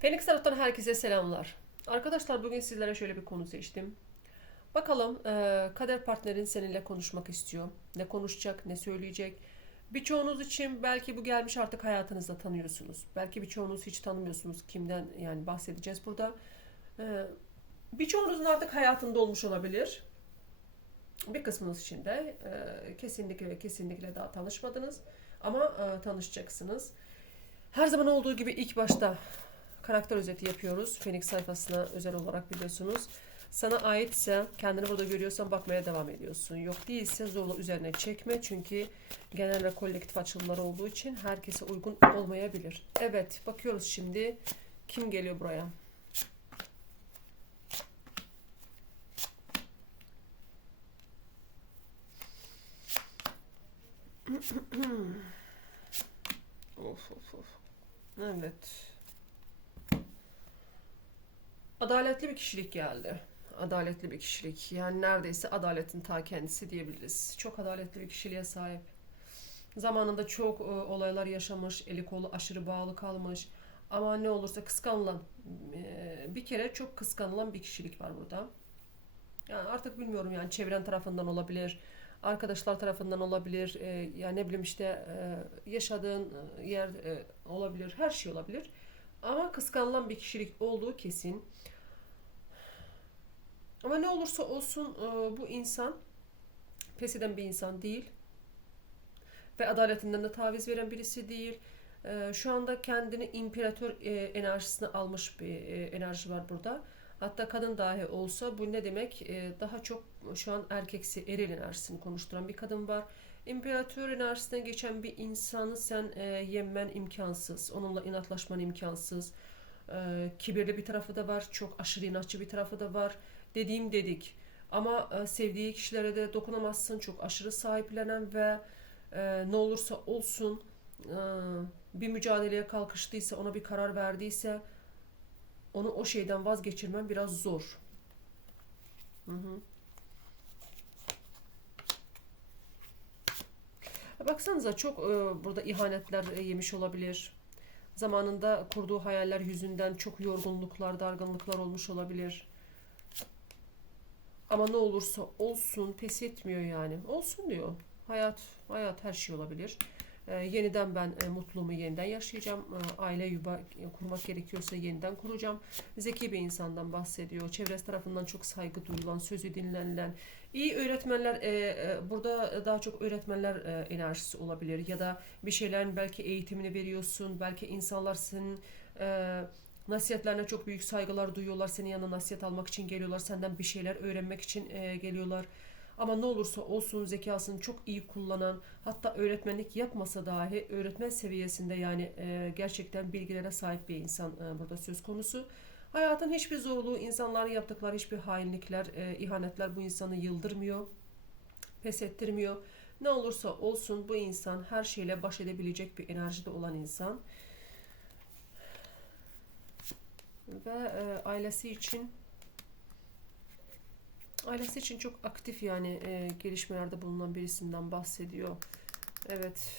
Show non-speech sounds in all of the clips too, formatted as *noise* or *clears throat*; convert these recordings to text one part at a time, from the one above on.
Phoenix taraftan herkese selamlar. Arkadaşlar bugün sizlere şöyle bir konu seçtim. Bakalım e, kader partnerin seninle konuşmak istiyor. Ne konuşacak, ne söyleyecek. Birçoğunuz için belki bu gelmiş artık hayatınızda tanıyorsunuz. Belki birçoğunuz hiç tanımıyorsunuz kimden yani bahsedeceğiz burada. E, birçoğunuzun artık hayatında olmuş olabilir. Bir kısmınız için de e, kesinlikle ve kesinlikle daha tanışmadınız. Ama e, tanışacaksınız. Her zaman olduğu gibi ilk başta karakter özeti yapıyoruz. Phoenix sayfasına özel olarak biliyorsunuz. Sana aitse kendini burada görüyorsan bakmaya devam ediyorsun. Yok değilse zorla üzerine çekme. Çünkü genel ve kolektif açılımlar olduğu için herkese uygun olmayabilir. Evet bakıyoruz şimdi. Kim geliyor buraya? *clears throat* of of of. Evet. Adaletli bir kişilik geldi. Adaletli bir kişilik. Yani neredeyse adaletin ta kendisi diyebiliriz. Çok adaletli bir kişiliğe sahip. Zamanında çok e, olaylar yaşamış, eli kolu aşırı bağlı kalmış. Ama ne olursa kıskanılan, e, bir kere çok kıskanılan bir kişilik var burada. Yani artık bilmiyorum yani çevren tarafından olabilir, arkadaşlar tarafından olabilir, e, yani ne bileyim işte e, yaşadığın e, yer e, olabilir, her şey olabilir. Ama kıskanılan bir kişilik olduğu kesin. Ama ne olursa olsun e, bu insan pes eden bir insan değil. Ve adaletinden de taviz veren birisi değil. E, Şu anda kendini imparator e, enerjisine almış bir enerji var burada. Hatta kadın dahi olsa bu ne demek? Daha çok şu an erkeksi eril enerjisini konuşturan bir kadın var. İmparator enerjisine geçen bir insanı sen yenmen imkansız. Onunla inatlaşman imkansız. Kibirli bir tarafı da var. Çok aşırı inatçı bir tarafı da var. Dediğim dedik. Ama e, sevdiği kişilere de dokunamazsın. Çok aşırı sahiplenen ve e, ne olursa olsun e, bir mücadeleye kalkıştıysa, ona bir karar verdiyse onu o şeyden vazgeçirmen biraz zor. Hı hı. Baksanıza çok e, burada ihanetler e, yemiş olabilir. Zamanında kurduğu hayaller yüzünden çok yorgunluklar, dargınlıklar olmuş olabilir. Ama ne olursa olsun pes etmiyor yani. Olsun diyor. Hayat, hayat her şey olabilir. Ee, yeniden ben e, mutluluğumu yeniden yaşayacağım. Ee, aile yuva kurmak gerekiyorsa yeniden kuracağım. Zeki bir insandan bahsediyor. Çevresi tarafından çok saygı duyulan, sözü dinlenilen. iyi öğretmenler, e, e, burada daha çok öğretmenler e, enerjisi olabilir. Ya da bir şeylerin belki eğitimini veriyorsun. Belki insanlar senin e, nasihatlerine çok büyük saygılar duyuyorlar. Senin yanına nasihat almak için geliyorlar. Senden bir şeyler öğrenmek için e, geliyorlar. Ama ne olursa olsun zekasını çok iyi kullanan, hatta öğretmenlik yapmasa dahi öğretmen seviyesinde yani e, gerçekten bilgilere sahip bir insan e, burada söz konusu. Hayatın hiçbir zorluğu, insanların yaptıkları hiçbir hainlikler, e, ihanetler bu insanı yıldırmıyor, pes ettirmiyor. Ne olursa olsun bu insan her şeyle baş edebilecek bir enerjide olan insan. Ve e, ailesi için ailesi için çok aktif yani e, gelişmelerde bulunan birisinden bahsediyor. Evet.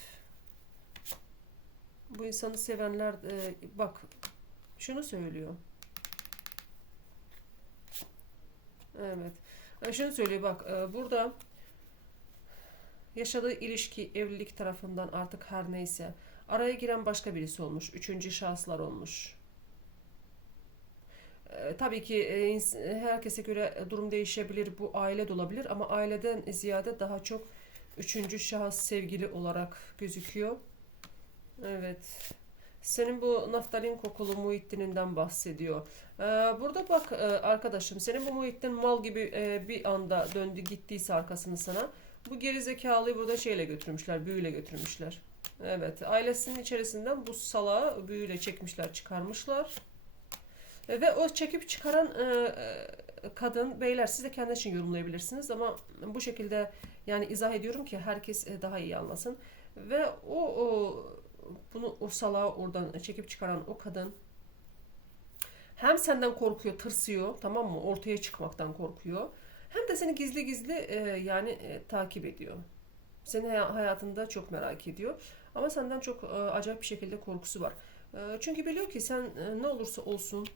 Bu insanı sevenler e, bak şunu söylüyor. Evet. E, şunu söylüyor bak e, burada yaşadığı ilişki evlilik tarafından artık her neyse araya giren başka birisi olmuş. Üçüncü şahıslar olmuş. E, tabii ki e, herkese göre durum değişebilir. Bu aile de olabilir ama aileden ziyade daha çok üçüncü şahıs sevgili olarak gözüküyor. Evet. Senin bu naftalin kokulu Muhittin'inden bahsediyor. Ee, burada bak e, arkadaşım senin bu Muhittin mal gibi e, bir anda döndü gittiyse arkasını sana. Bu geri zekalıyı burada şeyle götürmüşler, büyüyle götürmüşler. Evet, ailesinin içerisinden bu salağı büyüyle çekmişler, çıkarmışlar. Ve o çekip çıkaran e, e, kadın, beyler siz de kendi için yorumlayabilirsiniz ama bu şekilde yani izah ediyorum ki herkes e, daha iyi anlasın. Ve o, o bunu o salağı oradan çekip çıkaran o kadın hem senden korkuyor, tırsıyor, tamam mı? Ortaya çıkmaktan korkuyor. Hem de seni gizli gizli e, yani e, takip ediyor. Senin hay- hayatında çok merak ediyor. Ama senden çok e, acayip bir şekilde korkusu var. E, çünkü biliyor ki sen e, ne olursa olsun,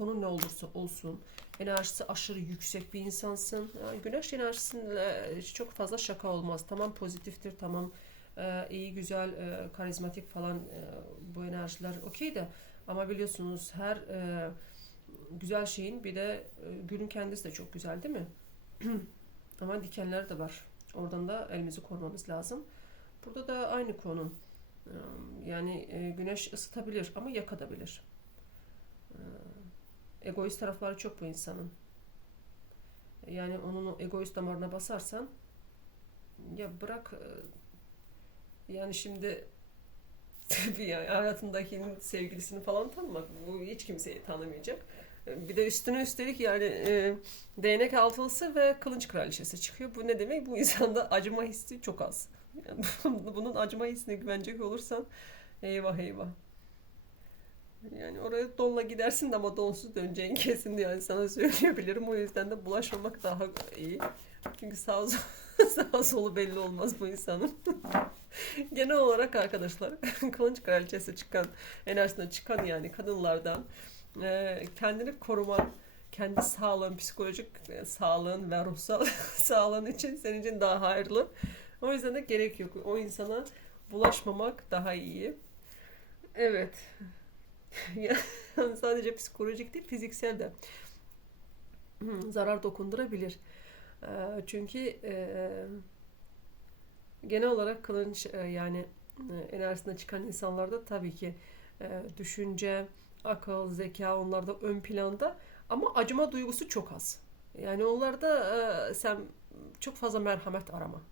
konu ne olursa olsun, enerjisi aşırı yüksek bir insansın. E, güneş enerjisiyle çok fazla şaka olmaz. Tamam pozitiftir, tamam e, iyi, güzel, e, karizmatik falan e, bu enerjiler okey de ama biliyorsunuz her e, güzel şeyin bir de e, gülün kendisi de çok güzel değil mi? *clears throat* ama dikenler de var. Oradan da elimizi korumamız lazım. Burada da aynı konu. E, yani e, güneş ısıtabilir ama yakabilir. Egoist tarafları çok bu insanın. Yani onun egoist damarına basarsan ya bırak e, yani şimdi *laughs* tabii yani hayatındaki sevgilisini falan tanımak bu hiç kimseyi tanımayacak. E, Bir de üstüne üstelik yani e, değnek altılısı ve kılınç kraliçesi çıkıyor. Bu ne demek? Bu insanda acıma hissi çok az. Yani *laughs* bunun acıma hissine güvenecek olursan eyvah eyvah. Yani oraya donla gidersin de ama donsuz döneceğin kesin yani sana söyleyebilirim. O yüzden de bulaşmamak daha iyi. Çünkü sağ, *laughs* sağ solu belli olmaz bu insanın. *laughs* Genel olarak arkadaşlar *laughs* kılınç kraliçesi çıkan enerjisine çıkan yani kadınlardan e, kendini koruman, kendi sağlığın, psikolojik e, sağlığın ve ruhsal sağlığın için senin için daha hayırlı. O yüzden de gerek yok. O insana bulaşmamak daha iyi. Evet. *laughs* Sadece psikolojik değil, fiziksel de *clears throat* zarar dokundurabilir. Çünkü genel olarak kılınç yani e, enerjisine çıkan insanlarda tabii ki düşünce, akıl, zeka onlarda ön planda ama acıma duygusu çok az. Yani onlarda sen çok fazla merhamet arama.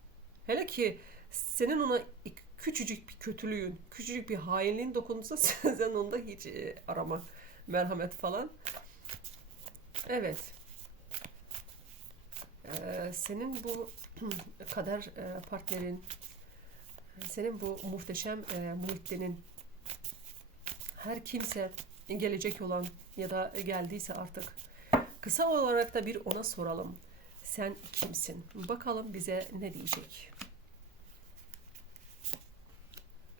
Hele ki senin ona küçücük bir kötülüğün, küçücük bir hainliğin dokunduysa *laughs* sen onda hiç e, arama merhamet falan. Evet. E, senin bu *clears throat* kader e, partnerin, senin bu muhteşem e, Muhittin'in her kimse gelecek olan ya da geldiyse artık kısa olarak da bir ona soralım. Sen kimsin? Bakalım bize ne diyecek.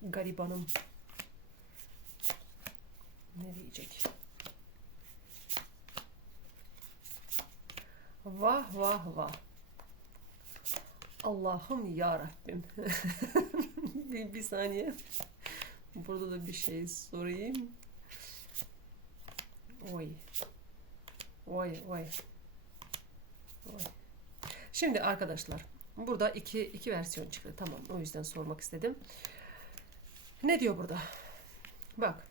Garibanım. Ne diyecek? Vah vah vah. Allah'ım ya Rabbim. *laughs* bir, bir saniye. Burada da bir şey sorayım. Oy. Oy oy. Oy. Şimdi arkadaşlar burada iki, iki versiyon çıktı. Tamam o yüzden sormak istedim. Ne diyor burada? Bak.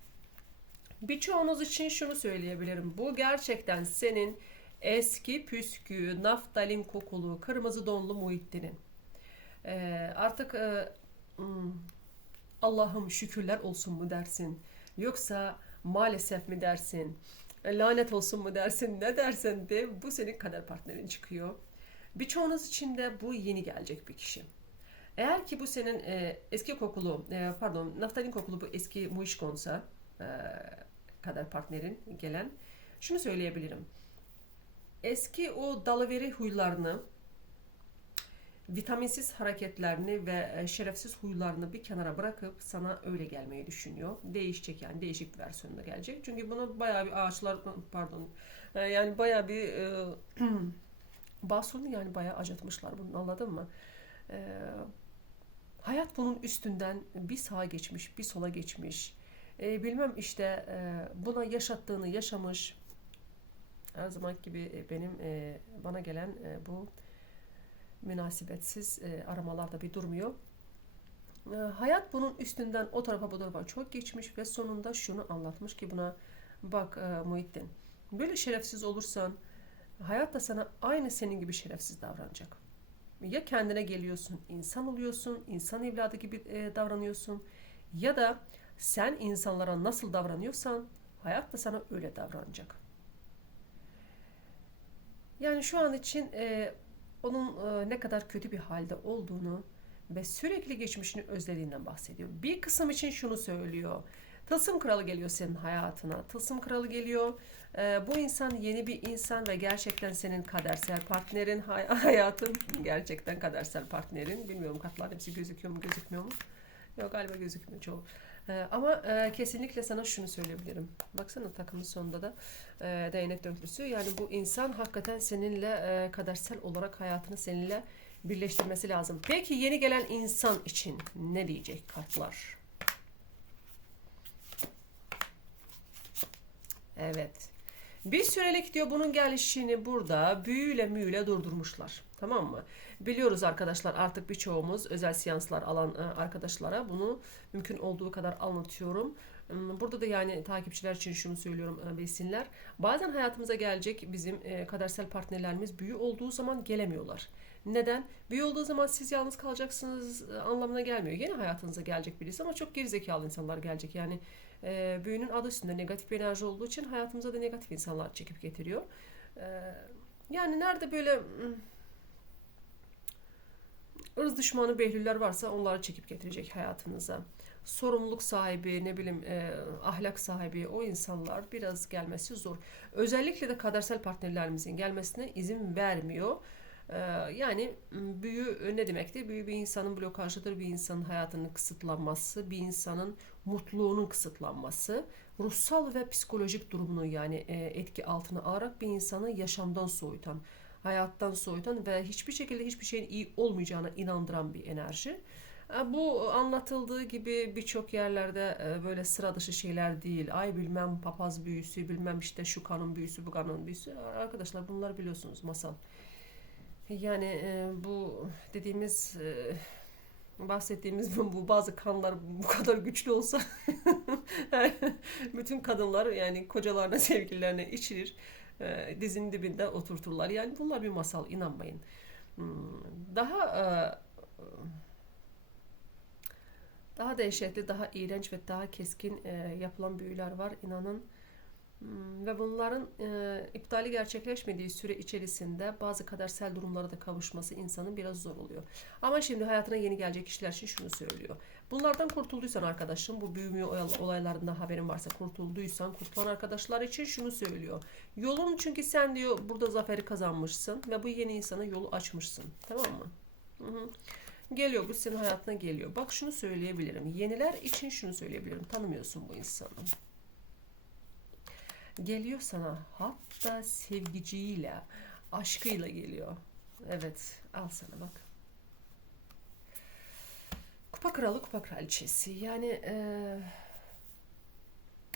Birçoğunuz için şunu söyleyebilirim. Bu gerçekten senin eski püskü, naftalin kokulu, kırmızı donlu Muhittin'in. Ee, artık e, hmm, Allah'ım şükürler olsun mu dersin? Yoksa maalesef mi dersin? E, lanet olsun mu dersin? Ne dersen de bu senin kader partnerin çıkıyor. Birçoğunuz için de bu yeni gelecek bir kişi. Eğer ki bu senin e, eski kokulu, e, pardon naftalin kokulu bu eski muişkonsa e, kader partnerin gelen şunu söyleyebilirim. Eski o dalaveri huylarını, vitaminsiz hareketlerini ve e, şerefsiz huylarını bir kenara bırakıp sana öyle gelmeyi düşünüyor. Değişecek yani değişik bir versiyonda gelecek. Çünkü bunu bayağı bir ağaçlar pardon e, yani bayağı bir e, *clears throat* basunu yani bayağı acıtmışlar bunu anladın mı? E, hayat bunun üstünden bir sağa geçmiş, bir sola geçmiş. E, bilmem işte e, buna yaşattığını yaşamış. Her zaman gibi e, benim e, bana gelen e, bu münasebetsiz e, aramalarda bir durmuyor. E, hayat bunun üstünden o tarafa bu tarafa çok geçmiş ve sonunda şunu anlatmış ki buna bak e, Muhittin böyle şerefsiz olursan hayat da sana aynı senin gibi şerefsiz davranacak. Ya kendine geliyorsun, insan oluyorsun, insan evladı gibi e, davranıyorsun ya da sen insanlara nasıl davranıyorsan hayat da sana öyle davranacak. Yani şu an için e, onun e, ne kadar kötü bir halde olduğunu ve sürekli geçmişini özlediğinden bahsediyor. Bir kısım için şunu söylüyor. Tılsım kralı geliyor senin hayatına. Tılsım kralı geliyor. E, bu insan yeni bir insan ve gerçekten senin kadersel partnerin hay- *laughs* hayatın. Gerçekten kadersel partnerin. Bilmiyorum kartlar hepsi gözüküyor mu gözükmüyor mu? Yok galiba gözükmüyor çoğu. Ee, ama e, kesinlikle sana şunu söyleyebilirim. Baksana takımın sonunda da e, değnek dörtlüsü. Yani bu insan hakikaten seninle e, kadersel olarak hayatını seninle birleştirmesi lazım. Peki yeni gelen insan için ne diyecek kartlar? Evet. Bir sürelik diyor bunun gelişini burada büyüyle müyle durdurmuşlar. Tamam mı? Biliyoruz arkadaşlar artık birçoğumuz özel seanslar alan e, arkadaşlara bunu mümkün olduğu kadar anlatıyorum. Hmm, Burada da yani takipçiler için şunu söylüyorum e, besinler. Bazen hayatımıza gelecek bizim e, kadersel partnerlerimiz büyü olduğu zaman gelemiyorlar. Neden? Büyü olduğu zaman siz yalnız kalacaksınız e, anlamına gelmiyor. Yine hayatınıza gelecek birisi ama çok gerizekalı insanlar gelecek. Yani e, büyünün adı üstünde negatif bir enerji olduğu için hayatımıza da negatif insanlar çekip getiriyor. E, yani nerede böyle hmm, ırz düşmanı behlüller varsa onları çekip getirecek hayatınıza. Sorumluluk sahibi, ne bileyim e, ahlak sahibi o insanlar biraz gelmesi zor. Özellikle de kadersel partnerlerimizin gelmesine izin vermiyor. E, yani m, büyü ne demektir? Büyü bir insanın blokajıdır, bir insanın hayatının kısıtlanması, bir insanın mutluluğunun kısıtlanması, ruhsal ve psikolojik durumunu yani e, etki altına alarak bir insanı yaşamdan soğutan, hayattan soğutan ve hiçbir şekilde hiçbir şeyin iyi olmayacağına inandıran bir enerji. E, Bu anlatıldığı gibi birçok yerlerde e, böyle sıra dışı şeyler değil. Ay bilmem papaz büyüsü, bilmem işte şu kanın büyüsü, bu kanın büyüsü. Arkadaşlar bunları biliyorsunuz masal. Yani e, bu dediğimiz e, bahsettiğimiz bu bazı kanlar bu kadar güçlü olsa *laughs* bütün kadınlar yani kocalarına *laughs* sevgililerine içirir e, dizinin dibinde oturturlar. Yani bunlar bir masal inanmayın. Hmm, Daha e, daha dehşetli, daha iğrenç ve daha keskin e, yapılan büyüler var inanın. Hmm, Ve bunların e, iptali gerçekleşmediği süre içerisinde bazı kadersel durumlara da kavuşması insanın biraz zor oluyor. Ama şimdi hayatına yeni gelecek kişiler için şunu söylüyor. Bunlardan kurtulduysan arkadaşım, bu büyüme olay- olaylarından haberin varsa kurtulduysan, kurtulan arkadaşlar için şunu söylüyor. Yolun çünkü sen diyor burada zaferi kazanmışsın ve bu yeni insana yolu açmışsın. Tamam mı? Hı hı. Geliyor bu senin hayatına geliyor. Bak şunu söyleyebilirim. Yeniler için şunu söyleyebilirim. Tanımıyorsun bu insanı. Geliyor sana hatta sevgiciyle, aşkıyla geliyor. Evet, al sana bak. Kupa kralı, kupa kraliçesi. Yani eee,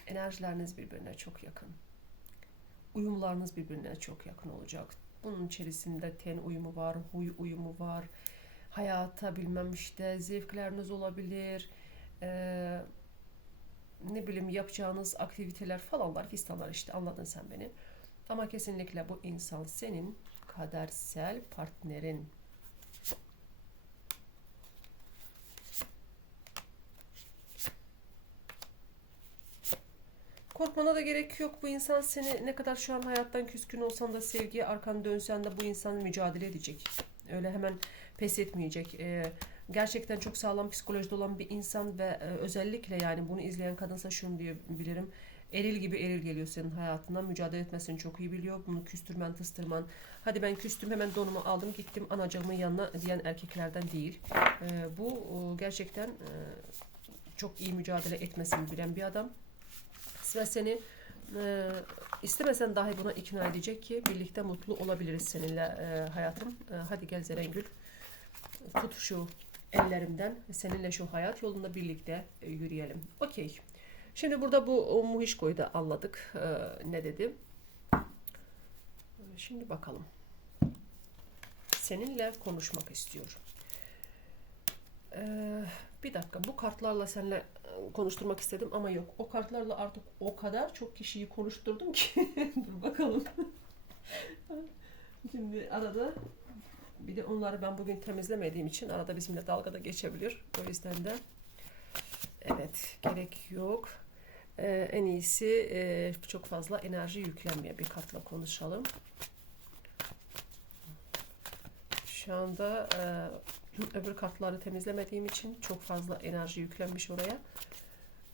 enerjileriniz birbirine çok yakın. Uyumlarınız birbirine çok yakın olacak. Bunun içerisinde ten uyumu var, huy uyumu var. Hayata bilmem işte zevkleriniz olabilir. Eee, ne bileyim yapacağınız aktiviteler falanlar fistanlar işte anladın sen beni. Ama kesinlikle bu insan senin kadersel partnerin. Korkmana da gerek yok. Bu insan seni ne kadar şu an hayattan küskün olsan da sevgiye arkanı dönsen de bu insan mücadele edecek. Öyle hemen pes etmeyecek. Ee, gerçekten çok sağlam psikolojide olan bir insan ve e, özellikle yani bunu izleyen kadınsa şunu diyebilirim. Eril gibi eril geliyor senin hayatından. Mücadele etmesini çok iyi biliyor. Bunu küstürmen, tıstırman. Hadi ben küstüm hemen donumu aldım gittim anacığımın yanına diyen erkeklerden değil. Ee, bu o, gerçekten e, çok iyi mücadele etmesini bilen bir adam. Ve seni e, istemesen dahi buna ikna edecek ki birlikte mutlu olabiliriz seninle e, hayatım. E, hadi gel Zerengül. Tut şu ellerimden seninle şu hayat yolunda birlikte e, yürüyelim. Okey. Şimdi burada bu Muhişko'yu da anladık. E, ne dedi? Şimdi bakalım. Seninle konuşmak istiyor. Ee, bir dakika bu kartlarla seninle e, konuşturmak istedim ama yok. O kartlarla artık o kadar çok kişiyi konuşturdum ki. *laughs* Dur bakalım. *laughs* Şimdi arada bir de onları ben bugün temizlemediğim için arada bizimle dalgada geçebilir. O yüzden de evet gerek yok. Ee, en iyisi e, çok fazla enerji yüklenmeye bir kartla konuşalım. Şu anda e, *clears throat* öbür kartları temizlemediğim için çok fazla enerji yüklenmiş oraya.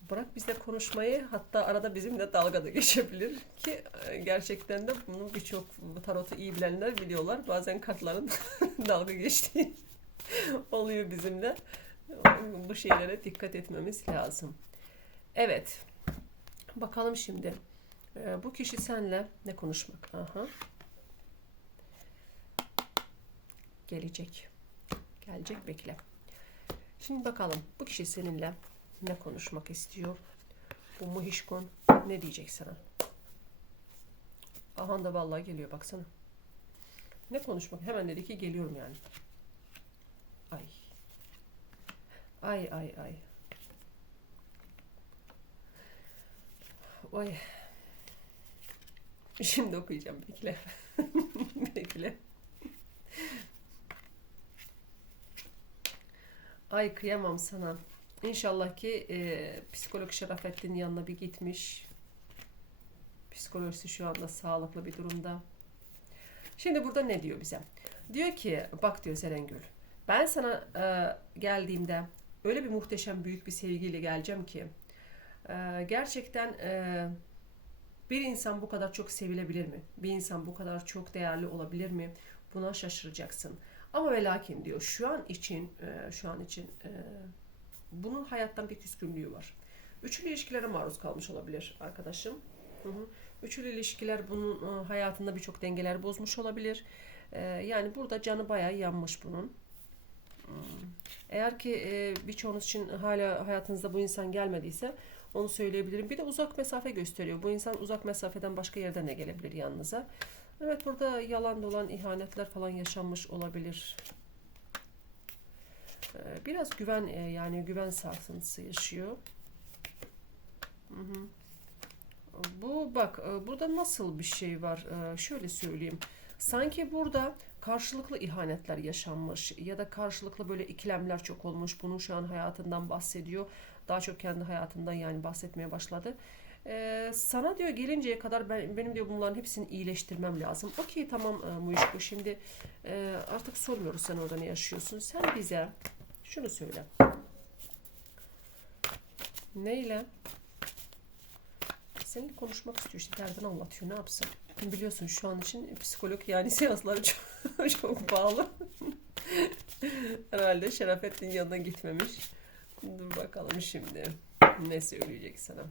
Bırak bizle konuşmayı hatta arada bizimle dalgada geçebilir ki e, gerçekten de bunu birçok tarotu iyi bilenler biliyorlar. Bazen kartların *laughs* dalga geçtiği *laughs* oluyor bizimle. Bu şeylere dikkat etmemiz lazım. Evet. Bakalım şimdi. Ee, bu kişi senle ne konuşmak? Aha. Gelecek. Gelecek bekle. Şimdi bakalım bu kişi seninle ne konuşmak istiyor? Bu muhişkon ne diyecek sana? Aha da vallahi geliyor baksana. Ne konuşmak? Hemen dedi ki geliyorum yani. Ay. Ay ay ay. Oy. Şimdi okuyacağım bekle. *laughs* bekle. Ay kıyamam sana. İnşallah ki e, psikolog Şerafettin yanına bir gitmiş. Psikolojisi şu anda sağlıklı bir durumda. Şimdi burada ne diyor bize? Diyor ki bak diyor Serengül. Ben sana e, geldiğimde öyle bir muhteşem büyük bir sevgiyle geleceğim ki e, gerçekten e, bir insan bu kadar çok sevilebilir mi? Bir insan bu kadar çok değerli olabilir mi? Buna şaşıracaksın. Ama ve lakin diyor şu an için e, şu an için e, bunun hayattan bir küskünlüğü var. Üçlü ilişkilere maruz kalmış olabilir arkadaşım. Hı hı. Üçlü ilişkiler bunun e, hayatında birçok dengeler bozmuş olabilir. E, yani burada canı bayağı yanmış bunun. Hmm. Eğer ki e, birçoğunuz için hala hayatınızda bu insan gelmediyse onu söyleyebilirim. Bir de uzak mesafe gösteriyor. Bu insan uzak mesafeden başka yerden de gelebilir yanınıza. Evet burada yalan dolan ihanetler falan yaşanmış olabilir. Ee, Biraz güven e, yani güven sarsıntısı yaşıyor. Bu bak e, burada nasıl bir şey var E, şöyle söyleyeyim. Sanki burada karşılıklı ihanetler yaşanmış ya da karşılıklı böyle ikilemler çok olmuş. Bunun şu an hayatından bahsediyor. Daha çok kendi hayatından yani bahsetmeye başladı. Ee, sana diyor gelinceye kadar ben, benim diyor bunların hepsini iyileştirmem lazım. Okey tamam e, Muyuşko şimdi e, artık sormuyoruz sen orada ne yaşıyorsun. Sen bize şunu söyle. Neyle? Seninle konuşmak istiyor işte derdini anlatıyor ne yapsın? Biliyorsun şu an için psikolog yani *laughs* seansları çok, çok pahalı. *laughs* Herhalde Şerafettin yanına gitmemiş. Dur bakalım şimdi ne söyleyecek sana.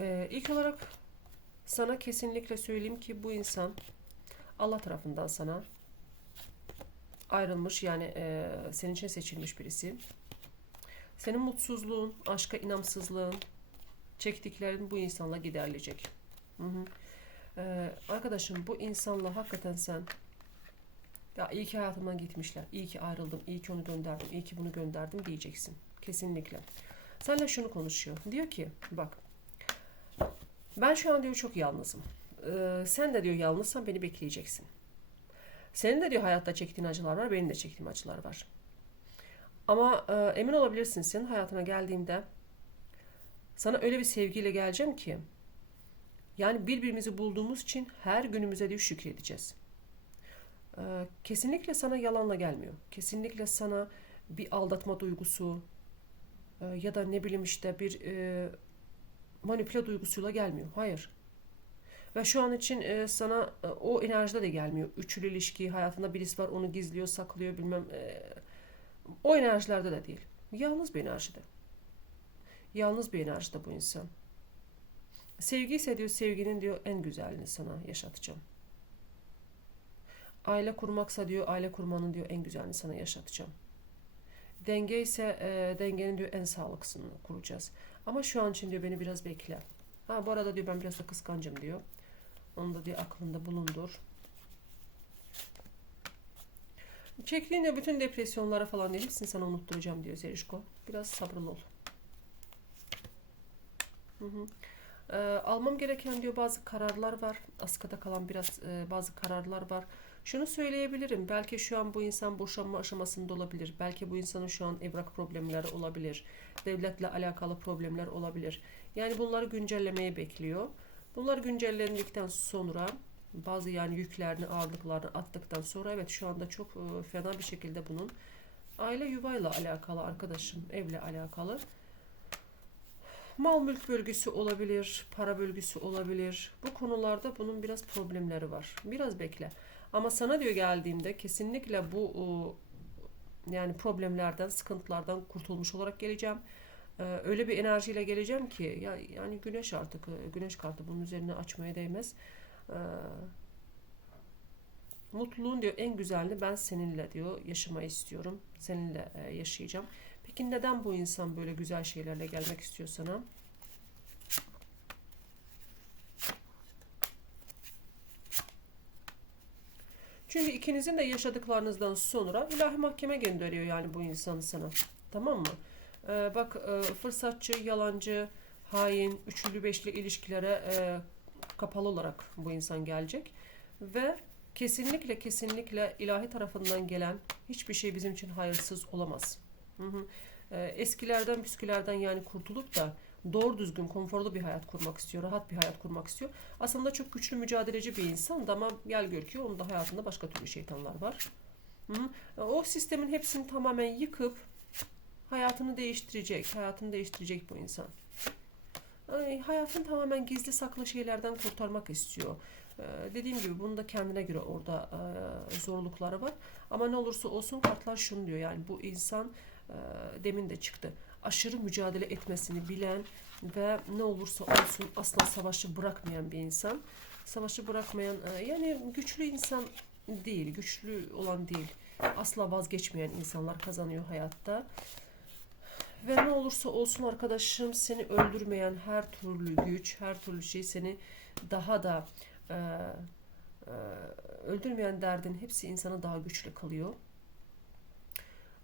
Ee, ilk olarak sana kesinlikle söyleyeyim ki bu insan Allah tarafından sana ayrılmış yani e, senin için seçilmiş birisi. Senin mutsuzluğun, aşka inamsızlığın, çektiklerin bu insanla giderilecek. Hı hı. Ee, arkadaşım bu insanla hakikaten sen ya iyi ki hayatımdan gitmişler, iyi ki ayrıldım, iyi ki onu gönderdim, iyi ki bunu gönderdim diyeceksin. Kesinlikle. Senle şunu konuşuyor. Diyor ki bak ben şu an diyor çok yalnızım. Ee, sen de diyor yalnızsan beni bekleyeceksin. Senin de diyor hayatta çektiğin acılar var, benim de çektiğim acılar var. Ama e, emin olabilirsin senin hayatına geldiğimde sana öyle bir sevgiyle geleceğim ki yani birbirimizi bulduğumuz için her günümüze diyor şükredeceğiz. E, kesinlikle sana yalanla gelmiyor. Kesinlikle sana bir aldatma duygusu e, ya da ne bileyim işte bir e, manipüle duygusuyla gelmiyor. Hayır. Ve şu an için e, sana e, o enerjide de gelmiyor. Üçlü ilişki, hayatında birisi var onu gizliyor, saklıyor bilmem. E, o enerjilerde de değil. Yalnız bir enerjide. Yalnız bir enerjide bu insan. Sevgi ise diyor sevginin diyor en güzelini sana yaşatacağım. Aile kurmaksa diyor aile kurmanın diyor en güzelini sana yaşatacağım. Denge ise e, dengenin diyor en sağlıklısını kuracağız. Ama şu an için diyor beni biraz bekle. Ha bu arada diyor ben biraz da kıskancım diyor. Onu da diyor aklında bulundur. Çektiğin de bütün depresyonlara falan değil misin sana unutturacağım diyor Zerişko. Biraz sabırlı ol. Hı hı. Ee, almam gereken diyor bazı kararlar var. Askıda kalan biraz e, bazı kararlar var. Şunu söyleyebilirim. Belki şu an bu insan boşanma aşamasında olabilir. Belki bu insanın şu an evrak problemleri olabilir. Devletle alakalı problemler olabilir. Yani bunları güncellemeyi bekliyor. Bunlar güncellendikten sonra bazı yani yüklerini, ağırlıklarını attıktan sonra evet şu anda çok e, fena bir şekilde bunun aile yuvayla alakalı arkadaşım, evle alakalı. Mal mülk bölgesi olabilir, para bölgesi olabilir. Bu konularda bunun biraz problemleri var. Biraz bekle. Ama sana diyor geldiğimde kesinlikle bu o, yani problemlerden, sıkıntılardan kurtulmuş olarak geleceğim. Ee, öyle bir enerjiyle geleceğim ki ya yani güneş artık e, güneş kartı bunun üzerine açmaya değmez. Mutluluğun diyor en güzelini ben seninle diyor yaşamayı istiyorum. Seninle e, yaşayacağım. Peki neden bu insan böyle güzel şeylerle gelmek istiyor sana? Çünkü ikinizin de yaşadıklarınızdan sonra ilahi mahkeme gönderiyor yani bu insanı sana. Tamam mı? Ee, bak e, fırsatçı, yalancı, hain, üçlü beşli ilişkilere e, kapalı olarak bu insan gelecek. Ve kesinlikle kesinlikle ilahi tarafından gelen hiçbir şey bizim için hayırsız olamaz. Hı hı. Ee, eskilerden püskülerden yani kurtulup da doğru düzgün konforlu bir hayat kurmak istiyor, rahat bir hayat kurmak istiyor. Aslında çok güçlü mücadeleci bir insan ama gel gör ki onun da hayatında başka türlü şeytanlar var. Hı. O sistemin hepsini tamamen yıkıp hayatını değiştirecek, hayatını değiştirecek bu insan. Ay, hayatını tamamen gizli saklı şeylerden kurtarmak istiyor. Ee, dediğim gibi bunun da kendine göre orada e, zorlukları var. Ama ne olursa olsun kartlar şunu diyor yani bu insan e, demin de çıktı. Aşırı mücadele etmesini bilen ve ne olursa olsun asla savaşı bırakmayan bir insan. Savaşı bırakmayan e, yani güçlü insan değil, güçlü olan değil. Asla vazgeçmeyen insanlar kazanıyor hayatta. Ve ne olursa olsun arkadaşım seni öldürmeyen her türlü güç, her türlü şey seni daha da e, e, öldürmeyen derdin hepsi insanı daha güçlü kılıyor.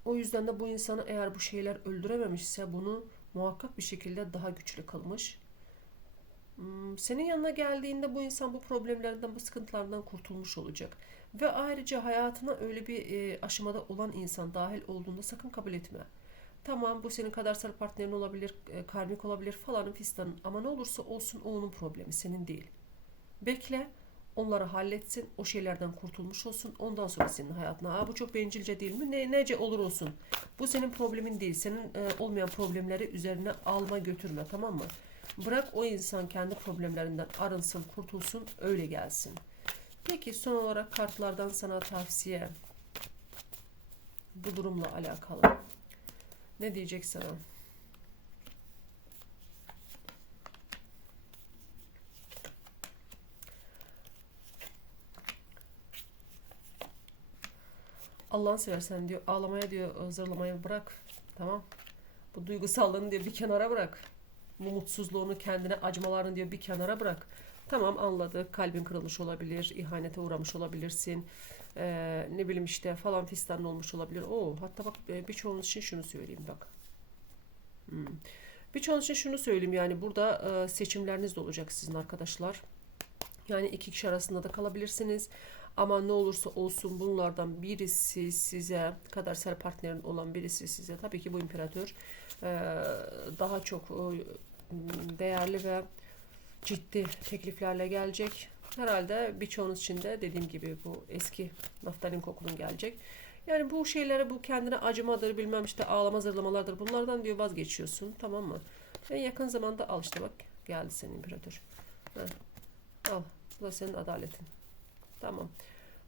O yüzden de bu insanı eğer bu şeyler öldürememişse bunu muhakkak bir şekilde daha güçlü kılmış. Hmm, Senin yanına geldiğinde bu insan bu problemlerden, bu sıkıntılardan kurtulmuş olacak. Ve ayrıca hayatına öyle bir e, aşamada olan insan dahil olduğunda sakın kabul etme. Tamam bu senin kadersel partnerin olabilir, e, karmik olabilir falanın fistanın ama ne olursa olsun o onun problemi, senin değil. Bekle, onları halletsin, o şeylerden kurtulmuş olsun. Ondan sonra senin hayatına. Ha bu çok bencilce değil mi? Ne nece olur olsun. Bu senin problemin değil. Senin e, olmayan problemleri üzerine alma götürme tamam mı? Bırak o insan kendi problemlerinden arınsın, kurtulsun, öyle gelsin. Peki son olarak kartlardan sana tavsiye bu durumla alakalı. Ne diyecek sana? Allah'ını seversen diyor ağlamaya diyor zırlamayı bırak. Tamam. Bu duygusallığını diyor bir kenara bırak. Bu mutsuzluğunu kendine acımalarını diyor bir kenara bırak. Tamam anladık. Kalbin kırılmış olabilir. ihanete uğramış olabilirsin. Ee, ne bileyim işte falan fistan olmuş olabilir. Oo, hatta bak e, birçoğunuz için şunu söyleyeyim bak. Hmm. Birçoğunuz için şunu söyleyeyim yani burada e, seçimleriniz de olacak sizin arkadaşlar. Yani iki kişi arasında da kalabilirsiniz. Ama ne olursa olsun bunlardan birisi size kadersel partnerin olan birisi size tabii ki bu imparator e, daha çok e, değerli ve ciddi tekliflerle gelecek. Herhalde birçoğunuz için de dediğim gibi bu eski naftalin kokunun gelecek. Yani bu şeylere bu kendine acımadır bilmem işte ağlama zırlamalardır bunlardan diyor vazgeçiyorsun tamam mı? En yakın zamanda al işte bak geldi senin imparator. Heh. Al bu da senin adaletin. Tamam.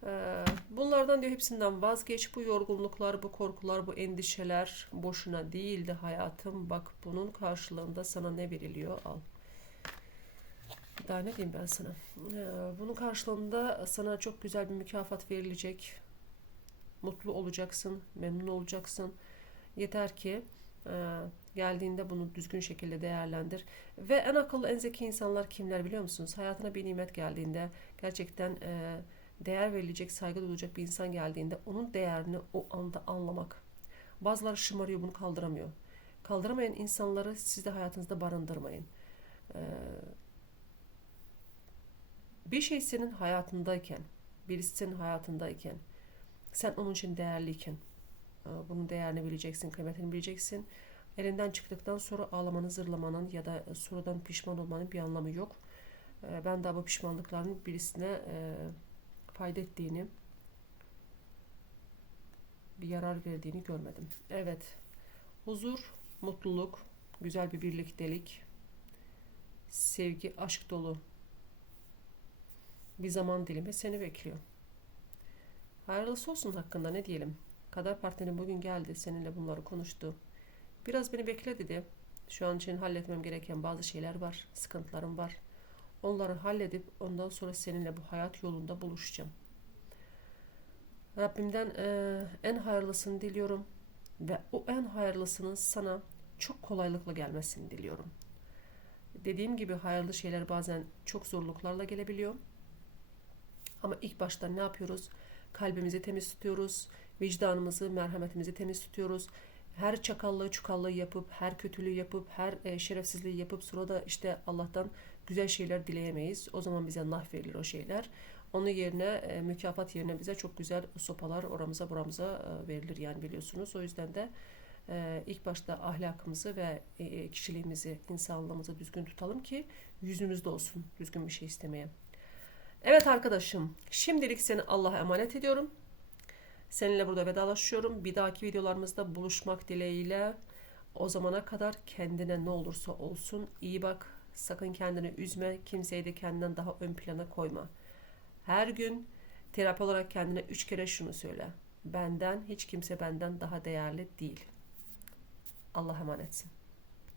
Ee, bunlardan diyor hepsinden vazgeç. Bu yorgunluklar, bu korkular, bu endişeler boşuna değildi hayatım. Bak bunun karşılığında sana ne veriliyor al. Daha ne diyeyim ben sana? Ee, bunun karşılığında sana çok güzel bir mükafat verilecek. Mutlu olacaksın, memnun olacaksın. Yeter ki e, geldiğinde bunu düzgün şekilde değerlendir. Ve en akıllı, en zeki insanlar kimler biliyor musunuz? Hayatına bir nimet geldiğinde gerçekten e, değer verilecek, saygı duyulacak bir insan geldiğinde onun değerini o anda anlamak. Bazıları şımarıyor, bunu kaldıramıyor. Kaldıramayan insanları siz de hayatınızda barındırmayın. Ee, bir şey senin hayatındayken, birisi senin hayatındayken, sen onun için değerliyken, e, bunun değerini bileceksin, kıymetini bileceksin. Elinden çıktıktan sonra ağlamanın, zırlamanın ya da sonradan pişman olmanın bir anlamı yok. E, ben daha bu pişmanlıkların birisine e, fayda ettiğini, bir yarar verdiğini görmedim. Evet, huzur, mutluluk, güzel bir birliktelik, sevgi, aşk dolu bir zaman dilimi seni bekliyor. Hayırlısı olsun hakkında ne diyelim. Kader partnerim bugün geldi seninle bunları konuştu. Biraz beni bekle dedi. Şu an için halletmem gereken bazı şeyler var, sıkıntılarım var. Onları halledip ondan sonra seninle bu hayat yolunda buluşacağım. Rabbimden eee, en hayırlısını diliyorum ve o en hayırlısının sana çok kolaylıkla gelmesini diliyorum. Dediğim gibi hayırlı şeyler bazen çok zorluklarla gelebiliyor. Ama ilk başta ne yapıyoruz? Kalbimizi temiz tutuyoruz, vicdanımızı, merhametimizi temiz tutuyoruz. Her çakallığı, çukallığı yapıp, her kötülüğü yapıp, her e, şerefsizliği yapıp sonra da işte Allah'tan güzel şeyler dileyemeyiz. O zaman bize nah verilir o şeyler. Onun yerine e, mükafat yerine bize çok güzel sopalar oramıza buramıza e, verilir yani biliyorsunuz. O yüzden de ilk başta ahlakımızı ve kişiliğimizi, insanlığımızı düzgün tutalım ki yüzümüzde olsun düzgün bir şey istemeye. Evet arkadaşım, şimdilik seni Allah'a emanet ediyorum. Seninle burada vedalaşıyorum. Bir dahaki videolarımızda buluşmak dileğiyle. O zamana kadar kendine ne olursa olsun iyi bak. Sakın kendini üzme. Kimseyi de kendinden daha ön plana koyma. Her gün terapi olarak kendine üç kere şunu söyle. Benden hiç kimse benden daha değerli değil. Allah emanetsin.